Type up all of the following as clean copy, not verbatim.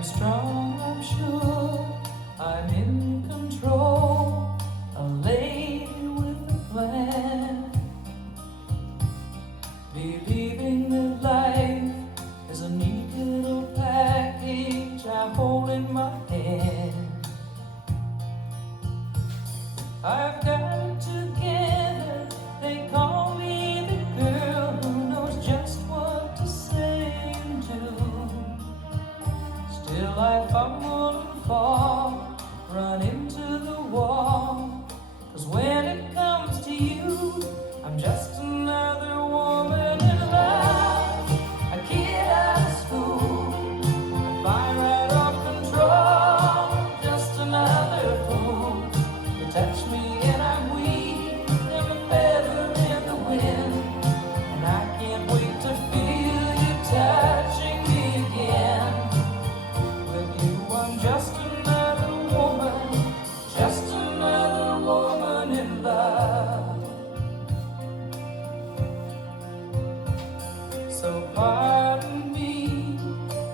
I'm strong, I'm sure, I'm in control, a lady with a plan, believing that life is a neat little package I hold in my hand. I've got it together, they call me the girl who knows just what to say and do. Still I fumble and fall, run into the wall, 'cause when it comes to you, I'm just another woman in love, a kid out of school, a fire right off control, just another fool. You touch me and I'm weak, I'm a feather in the wind, and I can't wait to feel you touching me again. With you I'm just another woman in love. So pardon me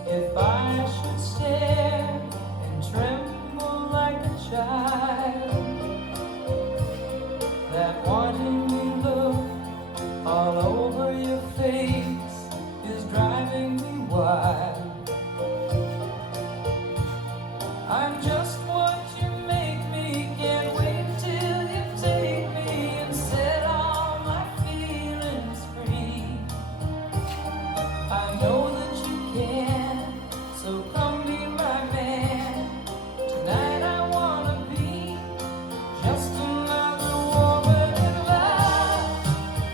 if I should stare and tremble like a child. That wanting me look all over your face is driving me wild. I'm just what you make me, can't wait till you take me and set all my feelings free. I know that you can, so come be my man. Tonight I wanna be just another woman in love,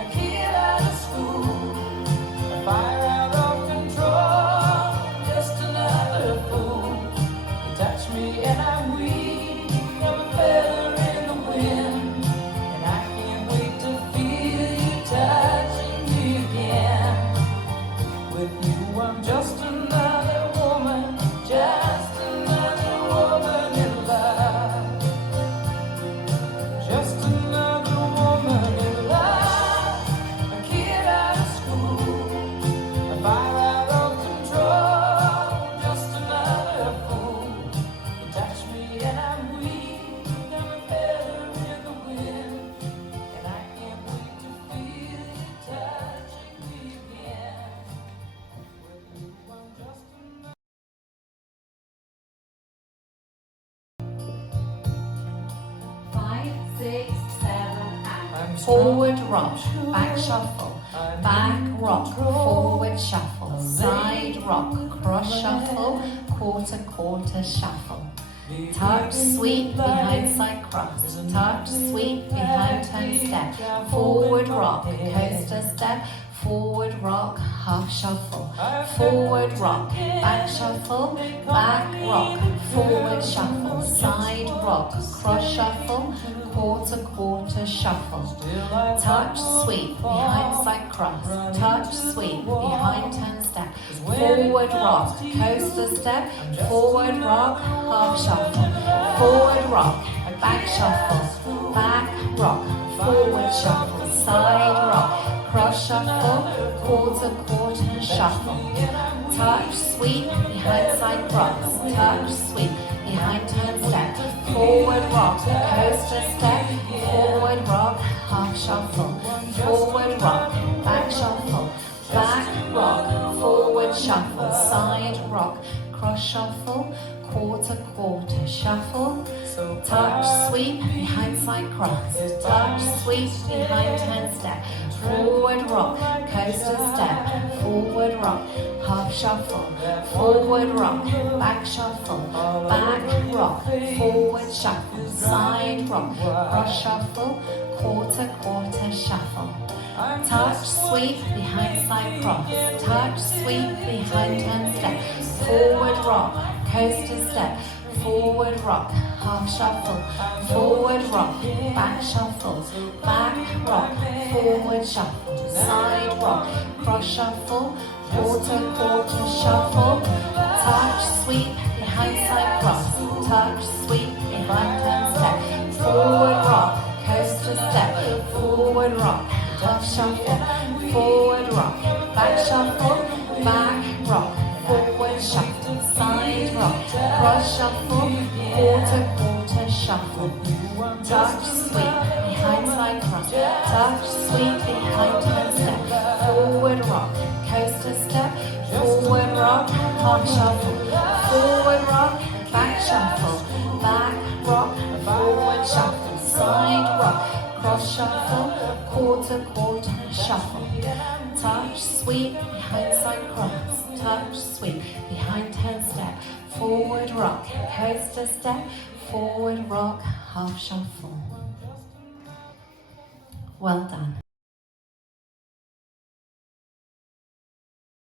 a kid out of school, a fire out of control, just another fool. You touch me and I'm weak, I'm a feather in the wind, and I can't wait to feel you touching me again. With you I'm just another woman in love, just another woman in love, a kid out of school, a fire out of control, just another fool. You touch me and I'm weak, I'm a feather in the wind, and I can't wait to feel you touching me again. With you I'm just another. 5, 6, 7, I'm and strong, forward rock, sure, back shuffle, I'm back in rock, control, forward shuffle, a side lady rock, with a cross plan, shuffle, quarter shuffle. believing Touch, sweep, that behind life side cross. is a Touch, neat sweep, little behind turn package step. I hold Forward in my rock, hand. coaster step. Forward rock, half shuffle. I've Forward got rock, to get back it, shuffle. they call Back me rock, the forward girl shuffle. who knows Side just rock, what to cross say shuffle. and do. Quarter shuffle. Still I Touch, fumble sweep, and fall, behind side cross. run Touch, into the sweep, wall, behind turn step. 'cause when it Forward comes rock, to you, coaster step. I'm just Forward rock, another half woman shuffle. in love, Forward rock, a back kid out shuffle. of school, Back rock, fire forward out of shuffle. Side rock, control, cross just shuffle. another fool. Quarter Touch shuffle. me and I'm weak, Touch, sweep, behind side cross. Touch, sweep, behind turn step. Forward rock, coaster step. Forward rock, half shuffle. Forward rock, back shuffle. Back rock, forward shuffle. Side rock, cross shuffle. Quarter shuffle. So Touch, proud sweep, to be behind side cross. if Touch, I sweep, should behind stay turn step. and Forward tremble rock, like a coaster step. child. Forward rock, half shuffle. That Forward one rock, look back shuffle. all Back over your rock, face forward shuffle. is Side driving rock, me wild. cross shuffle. Quarter shuffle. I'm Touch, just sweep, what you behind make side me, cross. can't Touch, wait sweep, till you behind take turn me step. and set Forward all rock, my coaster step. Forward rock, half shuffle. Forward rock, back shuffle. Back rock, forward shuffle. Side rock, cross shuffle. Quarter shuffle. Touch, sweep, behind side cross. Touch, sweep, behind turn step. Forward rock, coaster step. Forward rock, half shuffle. Forward rock, back shuffle. Back rock, forward shuffle. Side rock, cross shuffle, quarter shuffle. Touch, sweep, behind side cross. Touch, sweep, behind hand step. Forward rock, coaster step. Forward rock, half shuffle. Forward rock, back shuffle. Back rock, forward shuffle. Side rock, cross shuffle. Quarter shuffle. Touch, sweep, behind side cross. Touch, sweep, behind hand step. Forward rock, coaster step. Forward rock, half shuffle. Well done.